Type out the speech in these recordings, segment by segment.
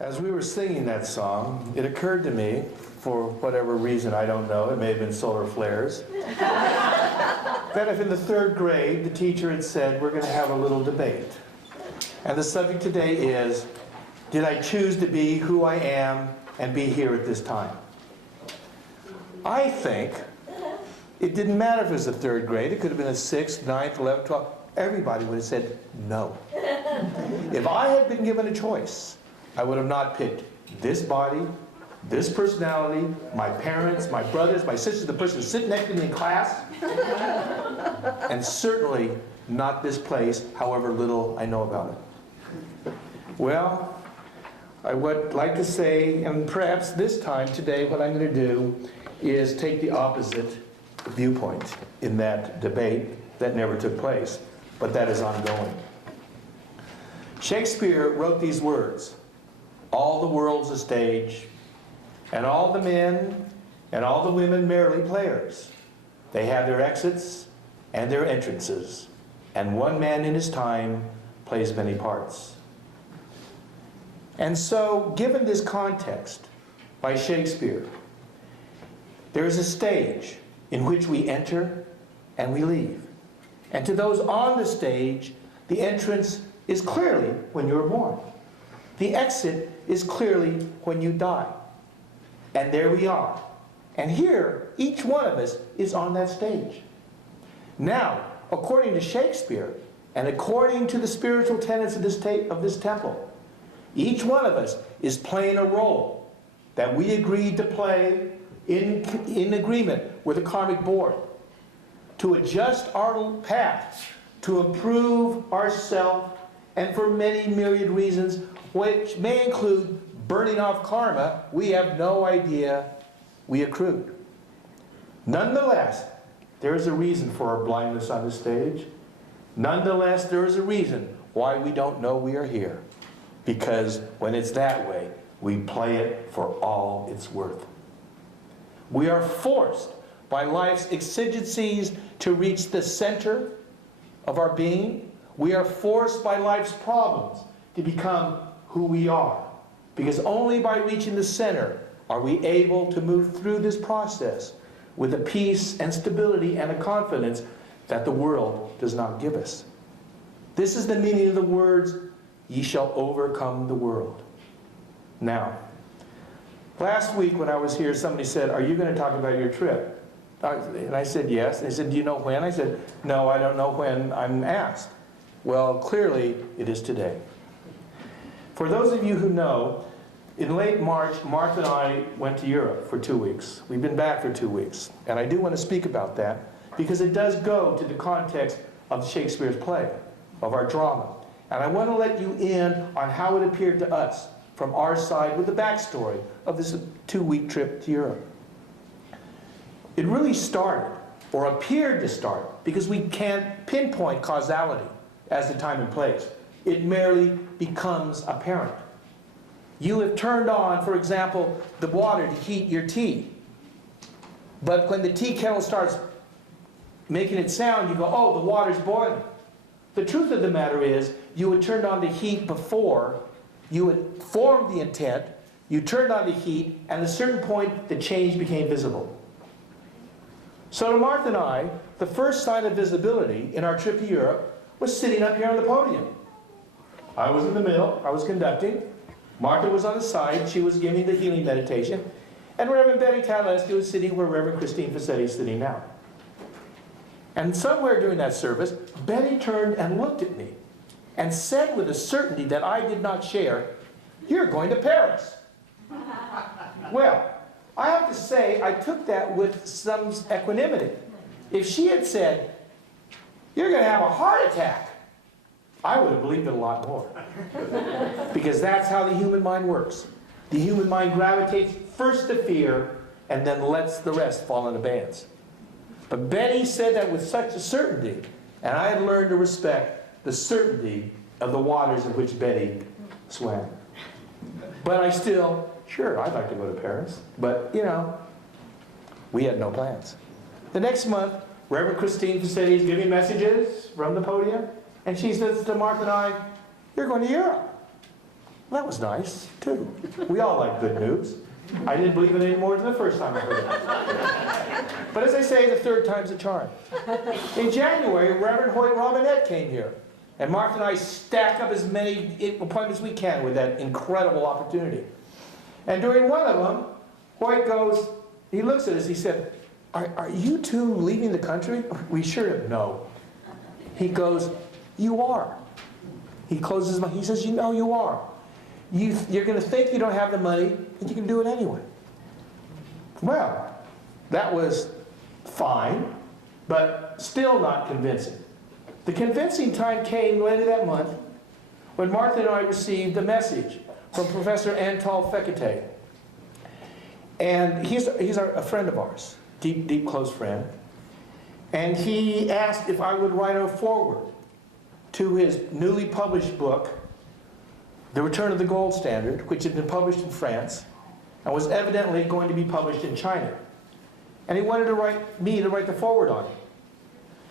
As we were singing that song, it occurred to me, for whatever reason I don't know, it may have been solar flares, that if in the 3rd grade the teacher had said, we're going to have a little debate. And the subject today is, did I choose to be who I am and be here at this time? I think it didn't matter if it was the 3rd grade. It could have been a 6th, 9th, 11th, 12th. Everybody would have said no. If I had been given a choice, I would have not picked this body, this personality, my parents, my brothers, my sisters, the person sitting next to me in class, and certainly not this place, however little I know about it. Well, I would like to say, and perhaps this time today, what I'm going to do is take the opposite viewpoint in that debate that never took place, but that is ongoing. Shakespeare wrote these words, "All the world's a stage, and all the men and all the women merely players. They have their exits and their entrances, and one man in his time plays many parts." And so, given this context by Shakespeare, there is a stage in which we enter and we leave. And to those on the stage, the entrance is clearly when you're born. The exit is clearly when you die. And there we are. And here, each one of us is on that stage. Now, according to Shakespeare, and according to the spiritual tenets of this temple, each one of us is playing a role that we agreed to play in agreement with the karmic board to adjust our path, to improve ourselves, and for many myriad reasons, which may include burning off karma we have no idea we accrued. Nonetheless, there is a reason for our blindness on the stage. Nonetheless, there is a reason why we don't know we are here. Because when it's that way, we play it for all it's worth. We are forced by life's exigencies to reach the center of our being. We are forced by life's problems to become who we are. Because only by reaching the center are we able to move through this process with a peace and stability and a confidence that the world does not give us. This is the meaning of the words, "Ye shall overcome the world." Now, last week when I was here, somebody said, "Are you going to talk about your trip?" And I said, "Yes." And they said, "Do you know when?" I said, "No, I don't know when I'm asked." Well, clearly it is today. For those of you who know, in late March, Martha and I went to Europe for 2 weeks. We've been back for 2 weeks. And I do want to speak about that because it does go to the context of Shakespeare's play, of our drama. And I want to let you in on how it appeared to us from our side with the backstory of this 2-week trip to Europe. It really started, or appeared to start, because we can't pinpoint causality as the time and place. It merely becomes apparent. You have turned on, for example, the water to heat your tea. But when the tea kettle starts making its sound, you go, "Oh, the water's boiling." The truth of the matter is, you had turned on the heat before, you had formed the intent, you turned on the heat, and at a certain point, the change became visible. So to Martha and I, the first sign of visibility in our trip to Europe was sitting up here on the podium. I was in the middle, I was conducting. Martha was on the side, she was giving the healing meditation. And Reverend Betty Tadlesky was sitting where Reverend Christine Fassetti is sitting now. And somewhere during that service, Betty turned and looked at me and said with a certainty that I did not share, "You're going to Paris." Well, I have to say I took that with some equanimity. If she had said, "You're going to have a heart attack," I would have believed it a lot more. Because that's how the human mind works. The human mind gravitates first to fear and then lets the rest fall in abeyance. But Betty said that with such a certainty, and I had learned to respect the certainty of the waters in which Betty swam. But I still, sure, I'd like to go to Paris. But, you know, we had no plans. The next month, Reverend Christine Fassetti is giving messages from the podium, and she says to Martha and I, "You're going to Europe." Well, that was nice, too. We all like good news. I didn't believe it any more than the first time I heard it. But as I say, the third time's a charm. In January, Reverend Hoyt Robinette came here. And Martha and I stacked up as many appointments we can with that incredible opportunity. And during one of them, Hoyt goes, he looks at us, he said, are you two leaving the country? We sure have no. He goes, you are. He closes his mouth, he says, you know you are. You're going to think you don't have the money, and you can do it anyway. Well, that was fine, but still not convincing. The convincing time came later that month when Martha and I received a message from Professor Antal Fekete. And he's a friend of ours, deep, close friend. And he asked if I would write a foreword to his newly published book, The Return of the Gold Standard, which had been published in France and was evidently going to be published in China. And he wanted me to write the foreword on it.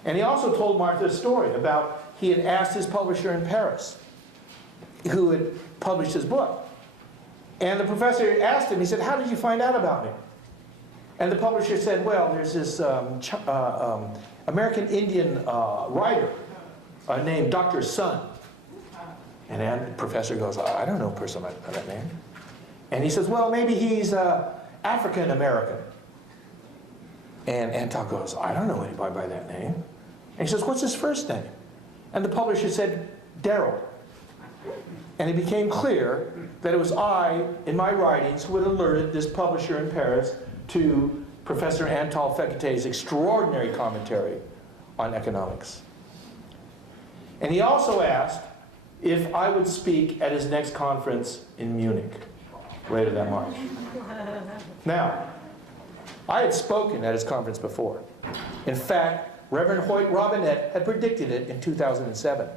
And he also told Martha a story about he had asked his publisher in Paris, who had published his book. And the professor asked him, he said, how did you find out about me? And the publisher said, well, there's this American Indian writer named Dr. Sun. And then the professor goes, I don't know a person by that name. And he says, well, maybe he's African American. And Antal goes, I don't know anybody by that name. And he says, what's his first name? And the publisher said, Darryl. And it became clear that it was I, in my writings, who had alerted this publisher in Paris to Professor Antal Fekete's extraordinary commentary on economics. And he also asked if I would speak at his next conference in Munich, later that March. Now, I had spoken at his conference before. In fact, Reverend Hoyt Robinette had predicted it in 2007.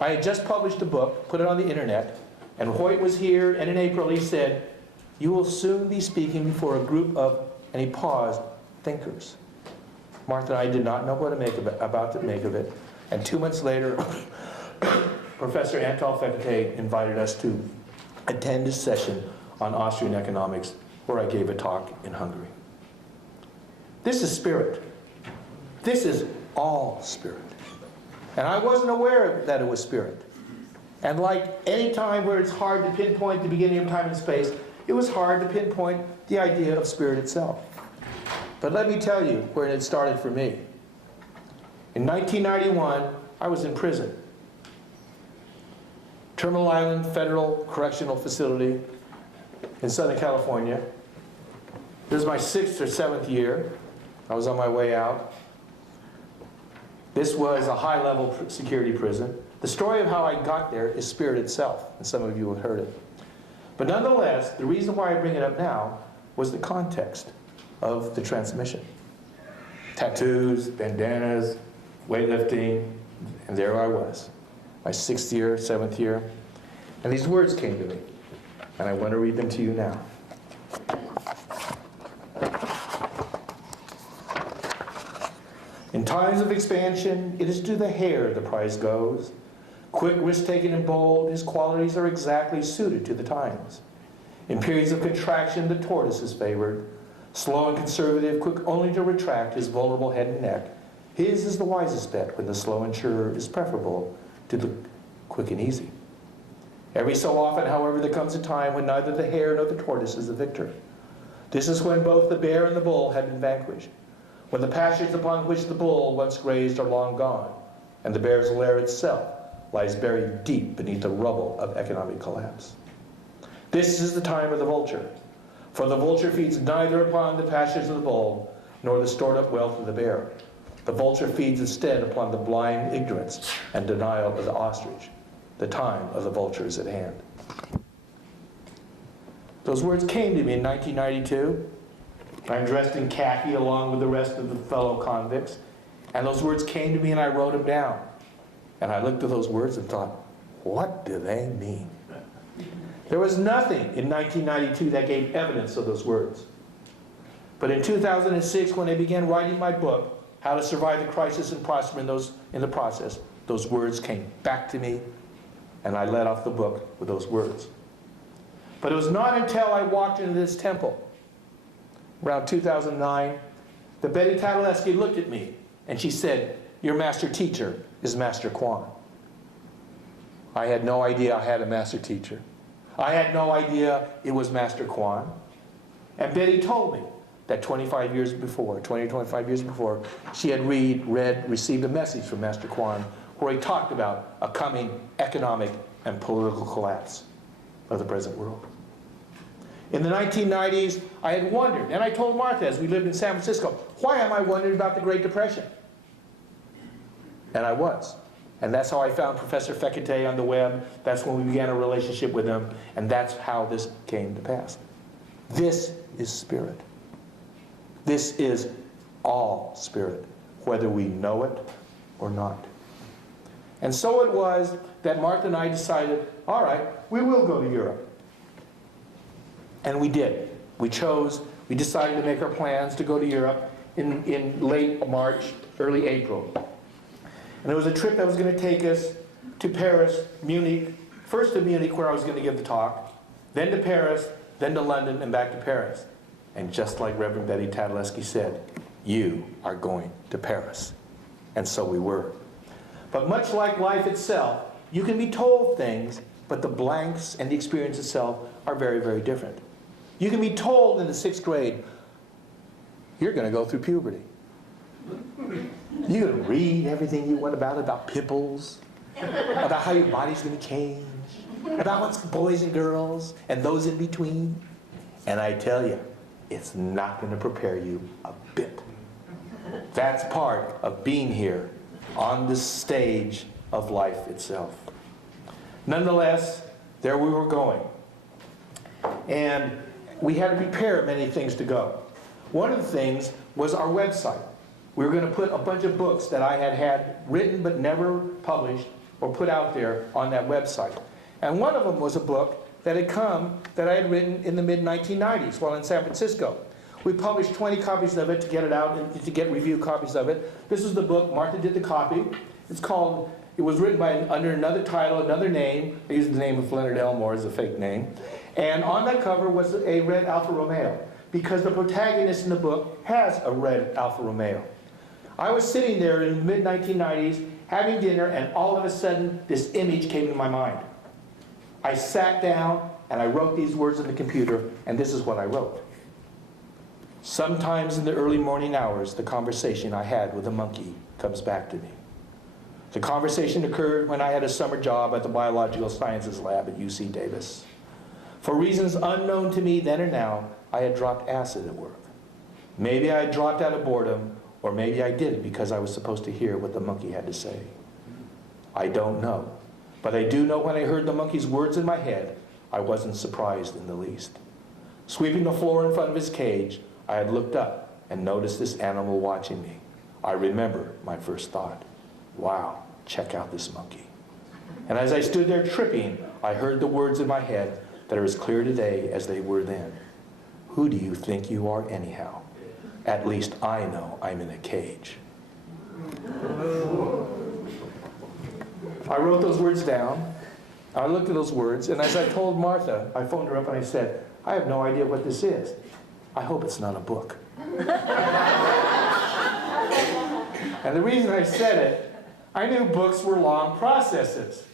I had just published a book, put it on the internet, and Hoyt was here, and in April he said, you will soon be speaking before a group of, and he paused, thinkers. Martha and I did not know what to make of it, and 2 months later, Professor Antal Fekete invited us to attend a session on Austrian economics where I gave a talk in Hungary. This is spirit. This is all spirit. And I wasn't aware that it was spirit. And like any time where it's hard to pinpoint the beginning of time and space, it was hard to pinpoint the idea of spirit itself. But let me tell you where it started for me. In 1991, I was in prison. Terminal Island Federal Correctional Facility in Southern California. This was my 6th or 7th year. I was on my way out. This was a high-level security prison. The story of how I got there is spirit itself, and some of you have heard it. But nonetheless, the reason why I bring it up now was the context of the transmission. Tattoos, bandanas, weightlifting, and there I was. My 6th year, 7th year. And these words came to me, and I want to read them to you now. In times of expansion, it is to the hare the prize goes. Quick, risk-taking, and bold, his qualities are exactly suited to the times. In periods of contraction, the tortoise is favored. Slow and conservative, quick only to retract his vulnerable head and neck. His is the wisest bet when the slow and sure is preferable to the quick and easy. Every so often, however, there comes a time when neither the hare nor the tortoise is the victor. This is when both the bear and the bull have been vanquished. When the pastures upon which the bull once grazed are long gone, and the bear's lair itself lies buried deep beneath the rubble of economic collapse. This is the time of the vulture, for the vulture feeds neither upon the pastures of the bull, nor the stored up wealth of the bear. The vulture feeds instead upon the blind ignorance and denial of the ostrich. The time of the vulture is at hand. Those words came to me in 1992. I'm dressed in khaki along with the rest of the fellow convicts. And those words came to me and I wrote them down. And I looked at those words and thought, what do they mean? There was nothing in 1992 that gave evidence of those words. But in 2006, when I began writing my book, How to Survive the Crisis and Prosper in the Process, those words came back to me And I led off the book with those words. But it was not until I walked into this temple, around 2009, that Betty Tadaleski looked at me and she said, "Your master teacher is Master Kwan." I had no idea I had a master teacher. I had no idea it was Master Kwan. And Betty told me that 25 years before, she had received a message from Master Kwan where he talked about a coming economic and political collapse of the present world. In the 1990s, I had wondered, and I told Martha as we lived in San Francisco, why am I wondering about the Great Depression? And I was. And that's how I found Professor Fekete on the web. That's when we began a relationship with him. And that's how this came to pass. This is spirit. This is all spirit, whether we know it or not. And so it was that Martha and I decided, all right, we will go to Europe. And we did. We decided to make our plans to go to Europe in late March, early April. And it was a trip that was going to take us to Paris, Munich, first to Munich where I was going to give the talk, then to Paris, then to London, and back to Paris. And just like Reverend Betty Tadaleski said, you are going to Paris. And so we were. But much like life itself, you can be told things, but the blanks and the experience itself are very, very different. You can be told in the 6th grade, you're going to go through puberty. You're going to read everything you want about pimples, about how your body's going to change, about what's boys and girls, and those in between. And I tell you, it's not going to prepare you a bit. That's part of being here on the stage of life itself. Nonetheless, there we were going. And we had to prepare many things to go. One of the things was our website. We were going to put a bunch of books that I had written but never published or put out there on that website. And one of them was a book that I had written in the mid-1990s while in San Francisco. We published 20 copies of it to get it out and to get review copies of it. This is the book. Martha did the copy. It was written under another title, another name. I used the name of Leonard Elmore as a fake name. And on that cover was a red Alfa Romeo, because the protagonist in the book has a red Alfa Romeo. I was sitting there in the mid-1990s having dinner, and all of a sudden this image came to my mind. I sat down and I wrote these words on the computer, and this is what I wrote. Sometimes in the early morning hours, the conversation I had with a monkey comes back to me. The conversation occurred when I had a summer job at the Biological Sciences Lab at UC Davis. For reasons unknown to me then or now, I had dropped acid at work. Maybe I had dropped out of boredom, or maybe I did it because I was supposed to hear what the monkey had to say. I don't know. But I do know when I heard the monkey's words in my head, I wasn't surprised in the least. Sweeping the floor in front of his cage, I had looked up and noticed this animal watching me. I remember my first thought, wow, check out this monkey. And as I stood there tripping, I heard the words in my head that are as clear today as they were then. Who do you think you are anyhow? At least I know I'm in a cage. I wrote those words down. I looked at those words, and as I told Martha, I phoned her up and I said, I have no idea what this is. I hope it's not a book. And the reason I said it, I knew books were long processes.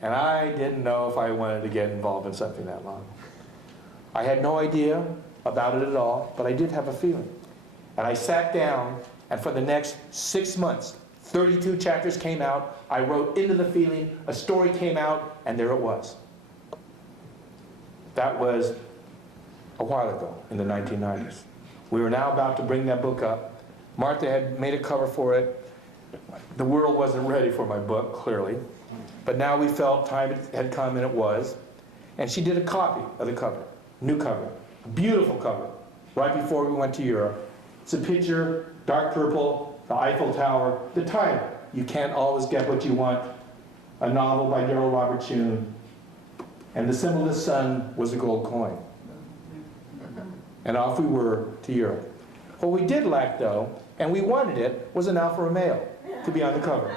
And I didn't know if I wanted to get involved in something that long. I had no idea about it at all, but I did have a feeling. And I sat down, and for the next 6 months, 32 chapters came out. I wrote into the feeling, a story came out, and there it was. That was a while ago, in the 1990s. We were now about to bring that book up. Martha had made a cover for it. The world wasn't ready for my book, clearly. But now we felt time had come, and it was. And she did a copy of the cover, new cover, a beautiful cover, right before we went to Europe. It's a picture, dark purple, the Eiffel Tower, the title, You Can't Always Get What You Want, a novel by Darryl Robert Schoon. And the symbol of the sun was a gold coin. And off we were to Europe. What we did lack, though, and we wanted it, was an Alfa Romeo to be on the cover.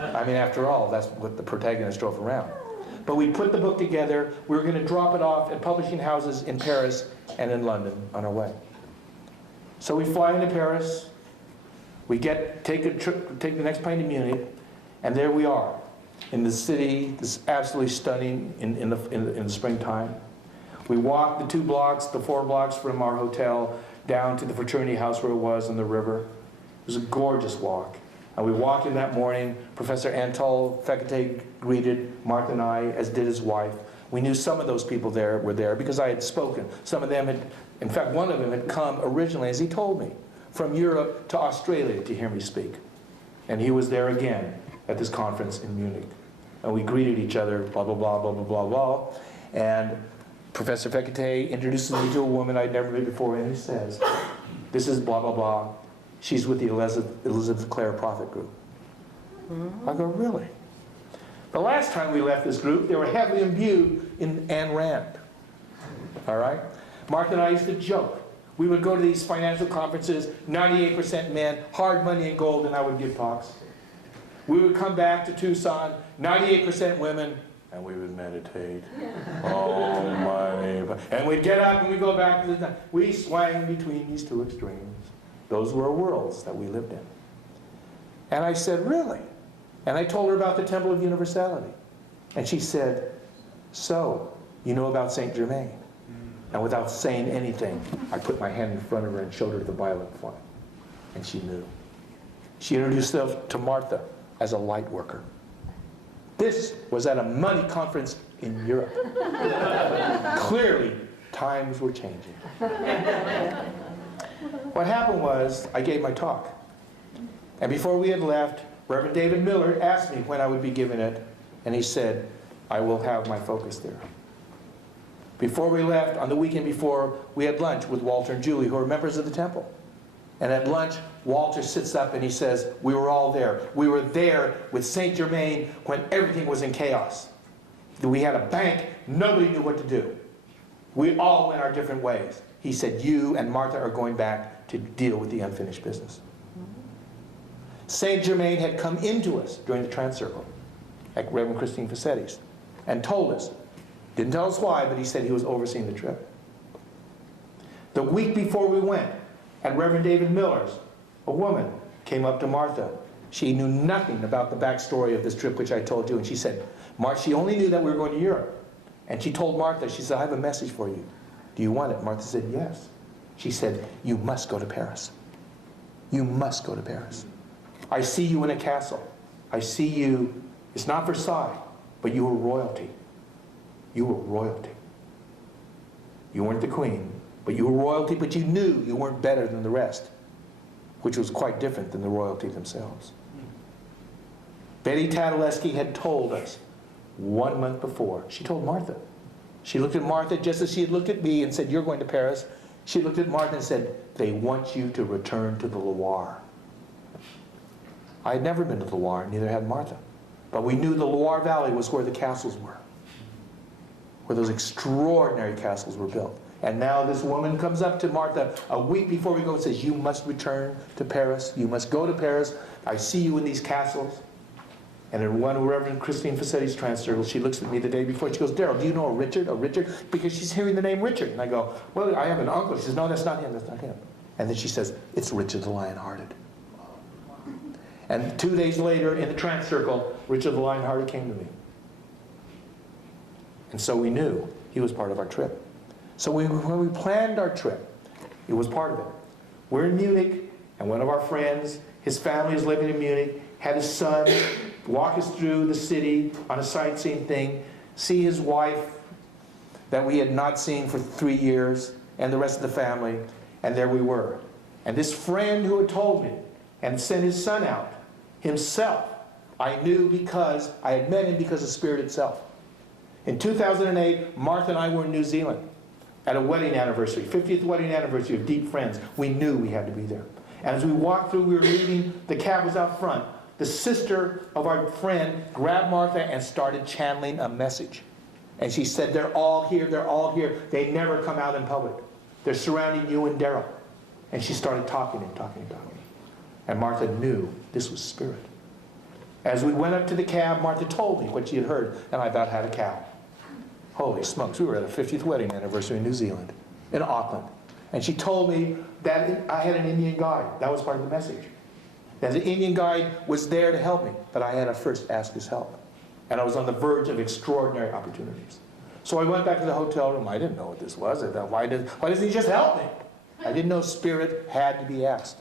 I mean, after all, that's what the protagonist drove around. But we put the book together. We were going to drop it off at publishing houses in Paris and in London on our way. So we fly into Paris. We take the next plane to Munich, and there we are in the city. This is absolutely stunning in the springtime. We walked the 2 blocks, the 4 blocks from our hotel down to the fraternity house where it was on the river. It was a gorgeous walk. And we walked in that morning. Professor Anatole Fekete greeted Martha and I, as did his wife. We knew some of those people were there because I had spoken. Some of them had, in fact, one of them had come originally, as he told me, from Europe to Australia to hear me speak. And he was there again at this conference in Munich. And we greeted each other, blah, blah, blah, blah, blah, blah, blah. And Professor Fekete introduces me to a woman I'd never met before, and he says, this is blah, blah, blah. She's with the Elizabeth Clare Prophet group. I go, really? The last time we left this group, they were heavily imbued in Ayn Rand. All right? Martha and I used to joke. We would go to these financial conferences, 98% men, hard money and gold, and I would give talks. We would come back to Tucson, 98% women, and we would meditate. Oh, money. And we'd get up and we'd go back to the... We swang between these 2 extremes. Those were worlds that we lived in. And I said, really? And I told her about the Temple of Universality. And she said, so, you know about Saint Germain? And without saying anything, I put my hand in front of her and showed her the violet flame. And she knew. She introduced herself to Martha as a light worker. This was at a money conference in Europe. Clearly, times were changing. What happened was, I gave my talk. And before we had left, Reverend David Miller asked me when I would be giving it, and he said, I will have my focus there. Before we left, on the weekend before, we had lunch with Walter and Julie, who are members of the temple. And at lunch, Walter sits up and he says, we were all there. We were there with Saint Germain when everything was in chaos. We had a bank, nobody knew what to do. We all went our different ways. He said, you and Martha are going back to deal with the unfinished business. Saint Germain had come into us during the Transcircle at Reverend Christine Facetti's and told us, didn't tell us why, but he said he was overseeing the trip. The week before we went, at Reverend David Miller's, a woman came up to Martha. She knew nothing about the backstory of this trip, which I told you, and she said, she only knew that we were going to Europe. And she told Martha, she said, I have a message for you. Do you want it? Martha said, yes. She said, you must go to Paris. You must go to Paris. I see you in a castle. I see you, it's not Versailles, but you were royalty. You were royalty. You weren't the queen, but you were royalty, but you knew you weren't better than the rest, which was quite different than the royalty themselves. Betty Tadaleski had told us 1 month before. She told Martha. She looked at Martha just as she had looked at me and said, you're going to Paris. She looked at Martha and said, they want you to return to the Loire. I had never been to the Loire, neither had Martha. But we knew the Loire Valley was where the castles were, where those extraordinary castles were built. And now this woman comes up to Martha a week before we go and says, you must return to Paris. You must go to Paris. I see you in these castles. And in one of Reverend Christine Facetti's Transcircle, she looks at me the day before. She goes, Darryl, do you know a Richard? A Richard? Because she's hearing the name Richard. And I go, well, I have an uncle. She says, no, that's not him. That's not him. And then she says, it's Richard the Lion-Hearted. And 2 days later, in the Transcircle, Richard the Lion-Hearted came to me. And so we knew he was part of our trip. So when we planned our trip, it was part of it. We're in Munich, and one of our friends, his family is living in Munich, had his son walk us through the city on a sightseeing thing, see his wife that we had not seen for 3 years, and the rest of the family, and there we were. And this friend who had told me and sent his son out, himself, I knew because I had met him because of Spirit itself. In 2008, Martha and I were in New Zealand at a wedding anniversary, 50th wedding anniversary of deep friends. We knew we had to be there. And as we walked through, we were leaving, the cab was out front. The sister of our friend grabbed Martha and started channeling a message. And she said, they're all here, they're all here. They never come out in public. They're surrounding you and Darryl. And she started talking and talking and talking. And Martha knew this was Spirit. As we went up to the cab, Martha told me what she had heard, and I about had a cow. Holy smokes, we were at a 50th wedding anniversary in New Zealand, in Auckland. And she told me that I had an Indian guide. That was part of the message. That the Indian guide was there to help me, but I had to first ask his help. And I was on the verge of extraordinary opportunities. So I went back to the hotel room. I didn't know what this was. I thought, why doesn't he just help me? I didn't know Spirit had to be asked.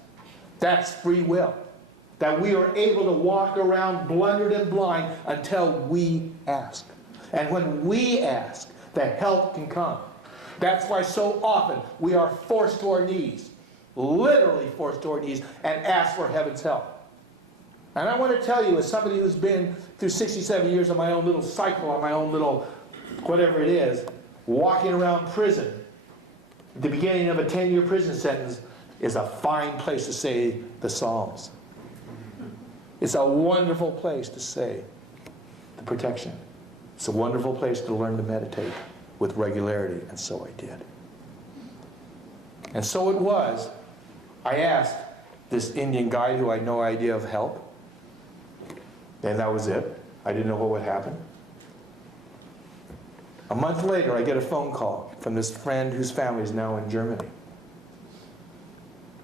That's free will. That we are able to walk around blundered and blind until we ask. And when we ask, the help can come. That's why so often we are forced to our knees, literally forced to our knees, and ask for heaven's help. And I want to tell you, as somebody who's been through 67 years of my own little cycle, on my own little whatever it is, walking around prison, the beginning of a 10-year prison sentence is a fine place to say the Psalms. It's a wonderful place to say the protection. It's a wonderful place to learn to meditate with regularity, and so I did. And so it was, I asked this Indian guide who I had no idea of help, and that was it. I didn't know what would happen. A month later, I get a phone call from this friend whose family is now in Germany.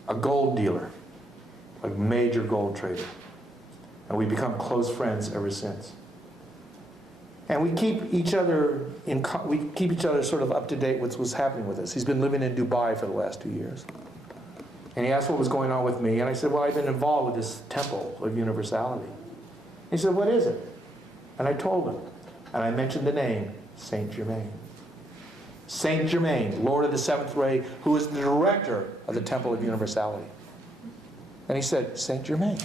A gold dealer, a major gold trader. And we've become close friends ever since. And we keep each other sort of up to date with what's happening with us. He's been living in Dubai for the last 2 years. And he asked what was going on with me, and I said, well, I've been involved with this temple of Universality. He said, what is it? And I told him. And I mentioned the name, Saint Germain. Saint Germain, Lord of the Seventh Ray, who is the director of the Temple of Universality. And he said, Saint Germain?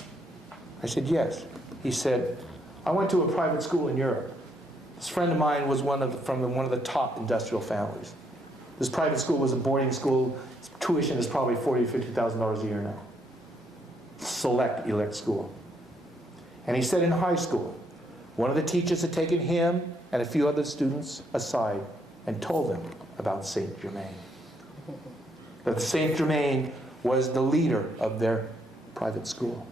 I said, yes. He said, I went to a private school in Europe. This friend of mine was from one of the top industrial families. This private school was a boarding school. Its tuition is probably $40,000 to $50,000 a year now. Select, elect school. And he said in high school, one of the teachers had taken him and a few other students aside and told them about Saint Germain. That Saint Germain was the leader of their private school.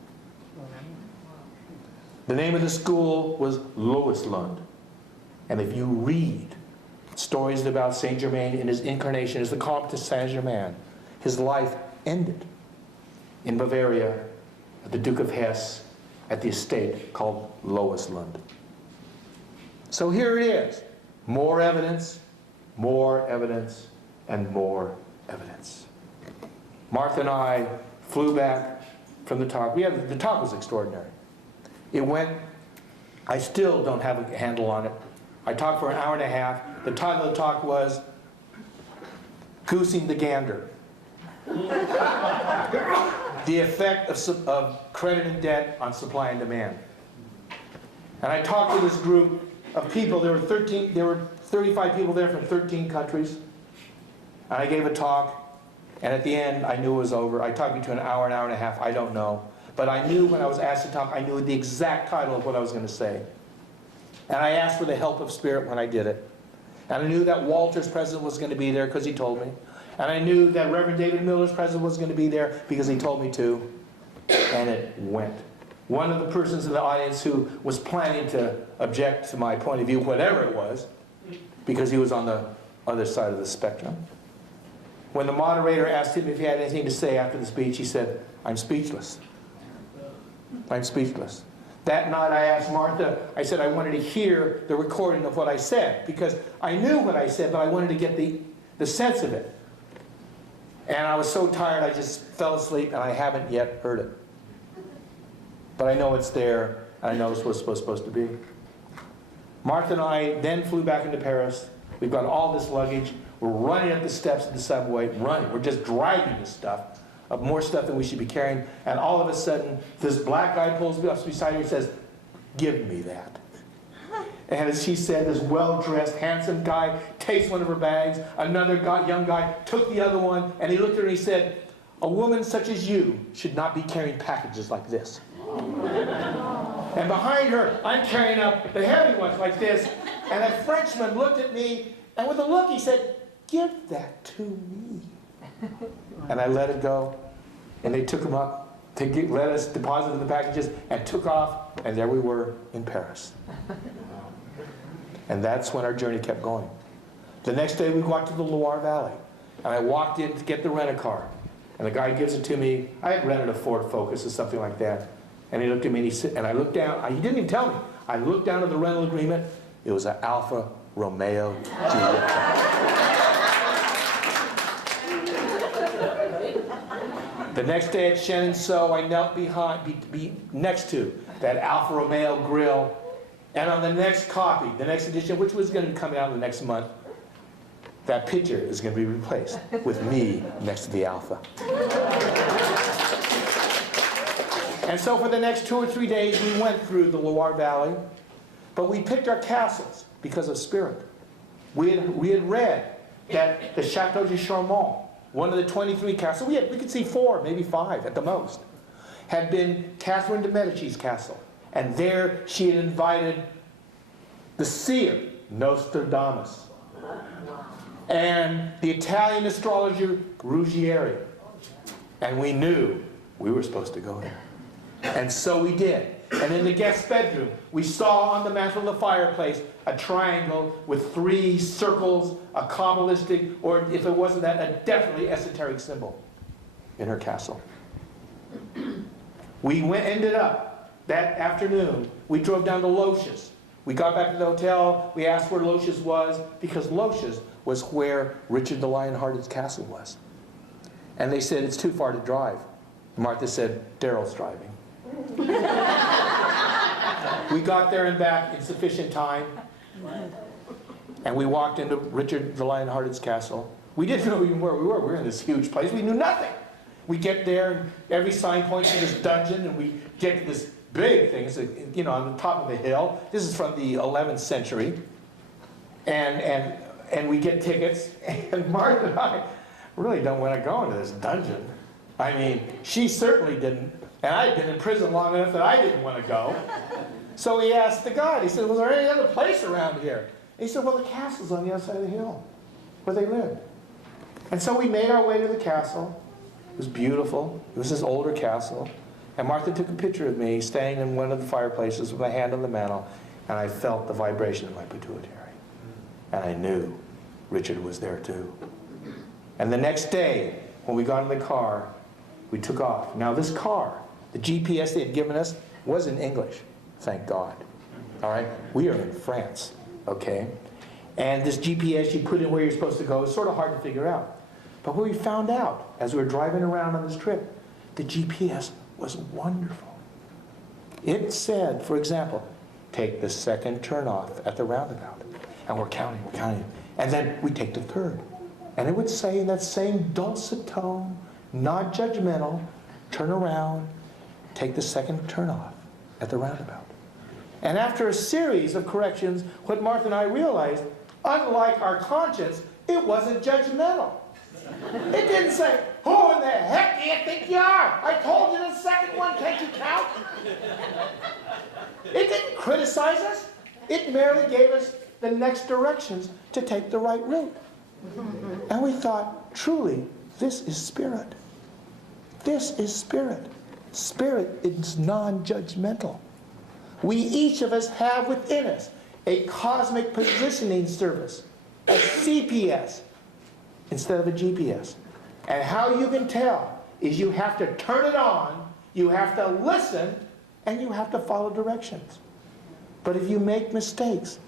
The name of the school was Loislund. And if you read stories about Saint Germain in his incarnation as the Comte de Saint-Germain, his life ended in Bavaria at the Duke of Hesse at the estate called Loislund. So here it is. More evidence, and more evidence. Martha and I flew back from the talk. The talk was extraordinary. It went, I still don't have a handle on it. I talked for an hour and a half. The title of the talk was Goosing the Gander. The effect of credit and debt on supply and demand. And I talked to this group of people. There were 35 people there from 13 countries. And I gave a talk, and at the end, I knew it was over. I talked to an hour and a half, I don't know. But I knew when I was asked to talk, I knew the exact title of what I was going to say. And I asked for the help of Spirit when I did it. And I knew that Walter's presence was going to be there because he told me. And I knew that Reverend David Miller's presence was going to be there because he told me to. And it went. One of the persons in the audience who was planning to object to my point of view, whatever it was, because he was on the other side of the spectrum. When the moderator asked him if he had anything to say after the speech, he said, I'm speechless. I'm speechless. That night I asked Martha, I said I wanted to hear the recording of what I said, because I knew what I said, but I wanted to get the sense of it. And I was so tired I just fell asleep, and I haven't yet heard it. But I know it's there, and I know it's what it's supposed to be. Martha and I then flew back into Paris. We've got all this luggage. We're running up the steps of the subway, running. We're just dragging this stuff, of more stuff than we should be carrying. And all of a sudden, this black guy pulls me up beside her and says, give me that. And as she said, this well-dressed, handsome guy takes one of her bags. Another young guy took the other one, and he looked at her and he said, a woman such as you should not be carrying packages like this. And behind her, I'm carrying up the heavy ones like this. And a Frenchman looked at me, and with a look he said, give that to me. And I let it go, and they took him up, let us deposit the packages, and took off, and there we were in Paris. And that's when our journey kept going. The next day we got to the Loire Valley, and I walked in to get the rent-a-car. And the guy gives it to me. I had rented a Ford Focus or something like that. And he looked at me, and I looked down. He didn't even tell me. I looked down at the rental agreement. It was an Alfa Romeo Giulietta. The next day at Chenonceau, I knelt next to that Alfa Romeo grill. And on the next copy, the next edition, which was going to come out in the next month, that picture is going to be replaced with me next to the Alfa. And so for the next 2 or 3 days, we went through the Loire Valley, but we picked our castles because of spirit. We had read that the Chateau de Charmont, one of the 23 castles, we could see 4, maybe 5 at the most, had been Catherine de Medici's castle. And there she had invited the seer, Nostradamus, and the Italian astrologer, Ruggieri. And we knew we were supposed to go there. And so we did. And in the guest bedroom, we saw on the mantel of the fireplace a triangle with 3 circles, a Kabbalistic, or if it wasn't that, a definitely esoteric symbol in her castle. We ended up that afternoon, we drove down to Loches. We got back to the hotel, we asked where Loches was, because Loches was where Richard the Lionhearted's castle was. And they said, it's too far to drive. Martha said, Darryl's driving. We got there and back in sufficient time. And we walked into Richard the Lionhearted's castle. We didn't know even where we were. We were in this huge place. We knew nothing. We get there, and every sign points to this dungeon, and we get to this big thing. It's on the top of the hill. This is from the 11th century. And we get tickets. And Martha and I really don't want to go into this dungeon. I mean, she certainly didn't. And I had been in prison long enough that I didn't want to go. So he asked the guide, he said, was there any other place around here? And he said, well, the castle's on the other side of the hill, where they lived. And so we made our way to the castle. It was beautiful. It was this older castle. And Martha took a picture of me standing in one of the fireplaces with my hand on the mantel, and I felt the vibration of my pituitary. And I knew Richard was there too. And the next day, when we got in the car, we took off. Now this car, the GPS they had given us, was in English, thank God. All right? We are in France, okay? And this GPS you put in where you're supposed to go is sort of hard to figure out. But what we found out as we were driving around on this trip, the GPS was wonderful. It said, for example, take the second turnoff at the roundabout. And we're counting. And then we take the third. And it would say in that same dulcet tone, not judgmental, turn around, take the second turnoff at the roundabout. And after a series of corrections, what Martha and I realized, unlike our conscience, it wasn't judgmental. It didn't say, who in the heck do you think you are? I told you the second one, can't you count? It didn't criticize us. It merely gave us the next directions to take the right route. And we thought, truly, this is spirit. This is spirit. Spirit is non-judgmental. We, each of us, have within us a cosmic positioning service, a CPS, instead of a GPS. And how you can tell is you have to turn it on, you have to listen, and you have to follow directions. But if you make mistakes,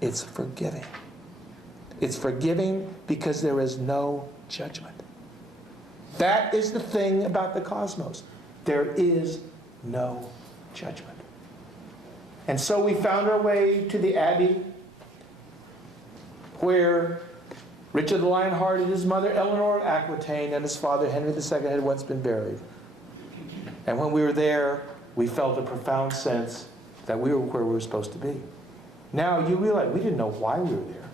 it's forgiving. It's forgiving because there is no judgment. That is the thing about the cosmos. There is no judgment. And so we found our way to the Abbey, where Richard the Lionhearted, his mother Eleanor of Aquitaine, and his father Henry II had once been buried. And when we were there, we felt a profound sense that we were where we were supposed to be. Now, you realize we didn't know why we were there.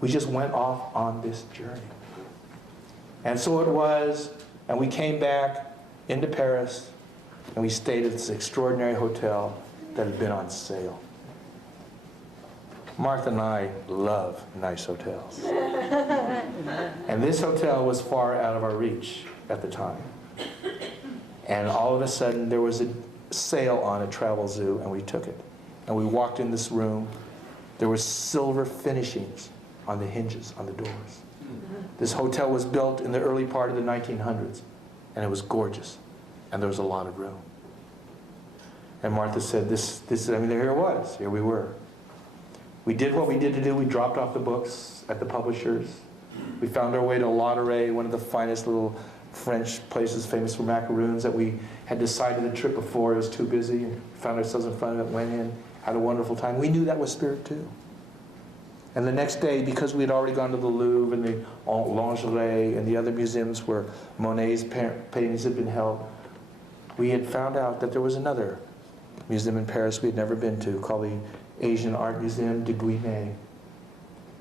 We just went off on this journey. And so it was, and we came back into Paris, and we stayed at this extraordinary hotel that had been on sale. Martha and I love nice hotels. And this hotel was far out of our reach at the time. And all of a sudden, there was a sale on at Travel Zoo, and we took it. And we walked in this room. There were silver finishings on the hinges, on the doors. This hotel was built in the early part of the 1900s, and it was gorgeous, and there was a lot of room. And Martha said, here it was. Here we were. We did what we did to do. We dropped off the books at the publishers. We found our way to Lauderay, one of the finest little French places famous for macaroons that we had decided the trip before. It was too busy. And found ourselves in front of it, went in, had a wonderful time. We knew that was spirit too. And the next day, because we had already gone to the Louvre and the Lingerie and the other museums where Monet's paintings had been held, we had found out that there was another museum in Paris we had never been to called the Asian Art Museum de Guimet.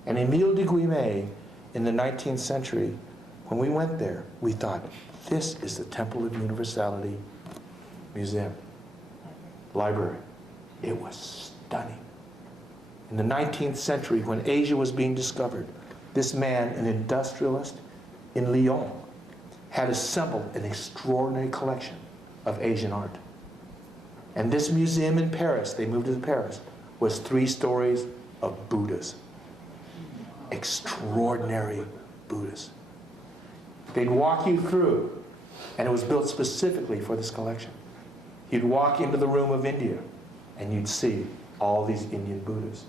And Émile de Guimet, in the 19th century, when we went there, we thought, this is the Temple of Universality Museum, library. It was stunning. In the 19th century, when Asia was being discovered, this man, an industrialist in Lyon, had assembled an extraordinary collection of Asian art. And this museum in Paris, they moved to Paris, was 3 stories of Buddhas. Extraordinary Buddhas. They'd walk you through, and it was built specifically for this collection. You'd walk into the room of India, and you'd see all these Indian Buddhas.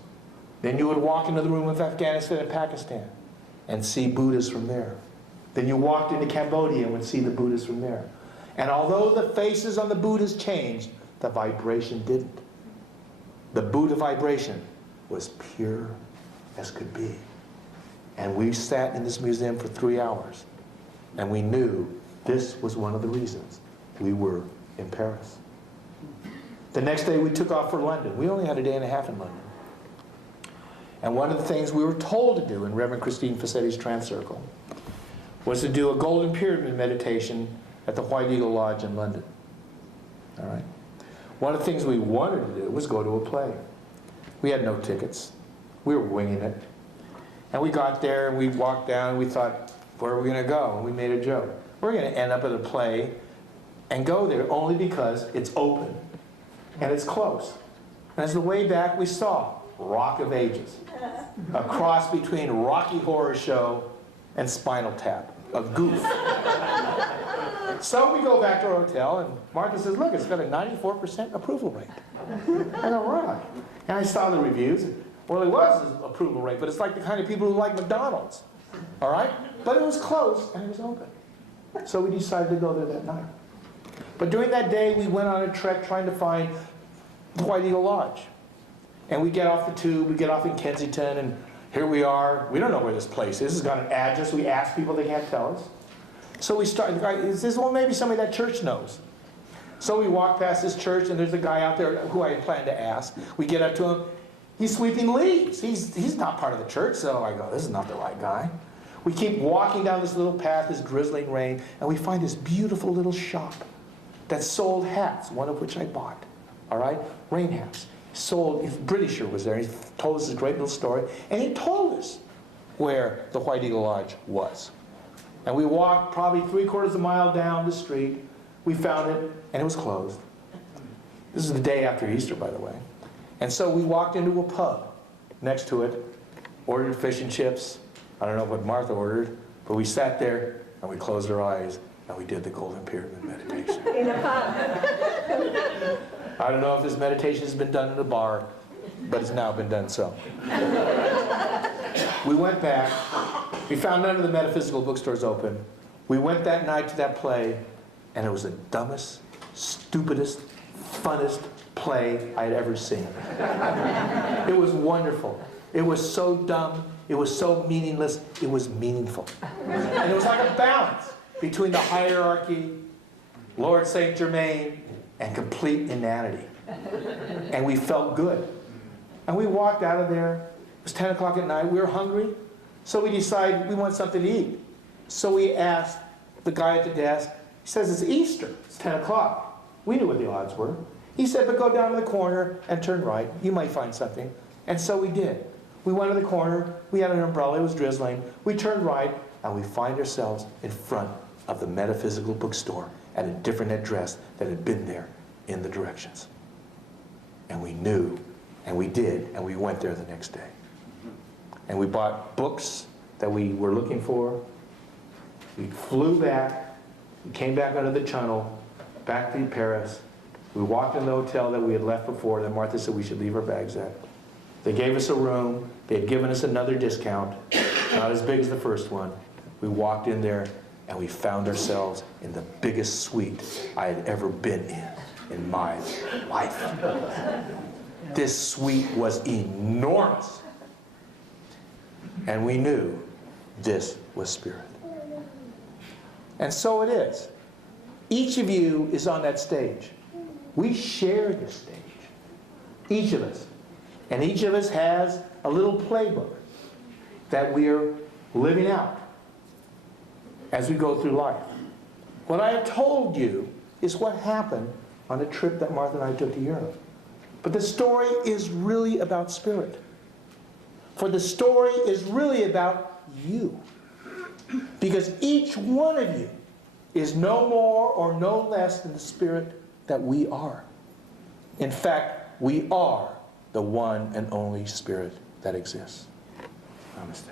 Then you would walk into the room of Afghanistan and Pakistan, and see Buddhas from there. Then you walked into Cambodia and would see the Buddhas from there. And although the faces on the Buddhas changed, the vibration didn't. The Buddha vibration was pure as could be. And we sat in this museum for 3 hours, and we knew this was one of the reasons we were in Paris. The next day we took off for London. We only had a day and a half in London. And one of the things we were told to do in Reverend Christine Facetti's Trance Circle was to do a Golden Pyramid meditation at the White Eagle Lodge in London. All right. One of the things we wanted to do was go to a play. We had no tickets. We were winging it. And we got there and we walked down and we thought, where are we going to go? And we made a joke. We're going to end up at a play and go there only because it's open and it's close. And as the way back we saw Rock of Ages, a cross between Rocky Horror Show and Spinal Tap, a goof. So we go back to our hotel, and Martha says, look, it's got a 94% approval rate. I go, right. And I saw the reviews. Well, it was an approval rate, but it's like the kind of people who like McDonald's. All right? But it was close, and it was open. So we decided to go there that night. But during that day, we went on a trek trying to find the White Eagle Lodge. And we get off the tube, we get off in Kensington, and here we are. We don't know where this place is. It's got an address. We ask people, they can't tell us. So we start, the guy says, well, maybe somebody that church knows. So we walk past this church, and there's a guy out there who I had planned to ask. We get up to him. He's sweeping leaves. He's not part of the church, so I go, this is not the right guy. We keep walking down this little path, this drizzling rain, and we find this beautiful little shop that sold hats, one of which I bought. All right? Rain hats. Sold, Britisher was there. He told us this great little story, and he told us where the White Eagle Lodge was. And we walked probably 3/4 of a mile down the street. We found it, and it was closed. This is the day after Easter, by the way. And so we walked into a pub next to it, ordered fish and chips. I don't know what Martha ordered, but we sat there, and we closed our eyes, and we did the Golden Pyramid meditation. In a pub. I don't know if this meditation has been done in a bar, but it's now been done so. We went back. We found none of the metaphysical bookstores open. We went that night to that play, and it was the dumbest, stupidest, funnest play I had ever seen. It was wonderful. It was so dumb. It was so meaningless. It was meaningful. And it was like a balance between the hierarchy, Lord Saint Germain, and complete inanity. And we felt good. And we walked out of there. It was 10 o'clock at night. We were hungry. So we decided we want something to eat. So we asked the guy at the desk. He says, it's Easter. It's 10 o'clock. We knew what the odds were. He said, but go down to the corner and turn right. You might find something. And so we did. We went to the corner. We had an umbrella. It was drizzling. We turned right, and we find ourselves in front of the metaphysical bookstore. at a different address that had been there in the directions. And we knew, and we did, and we went there the next day. And we bought books that we were looking for. We flew back. We came back under the tunnel, back to Paris. We walked in the hotel that we had left before, that Martha said we should leave our bags at. They gave us a room. They had given us another discount, not as big as the first one. We walked in there, and we found ourselves in the biggest suite I had ever been in my life. This suite was enormous. And we knew this was Spirit. And so it is. Each of you is on that stage. We share this stage. Each of us. And each of us has a little playbook that we're living out as we go through life. What I have told you is what happened on a trip that Martha and I took to Europe. But the story is really about Spirit. For the story is really about you. Because each one of you is no more or no less than the Spirit that we are. In fact, we are the one and only Spirit that exists. Namaste.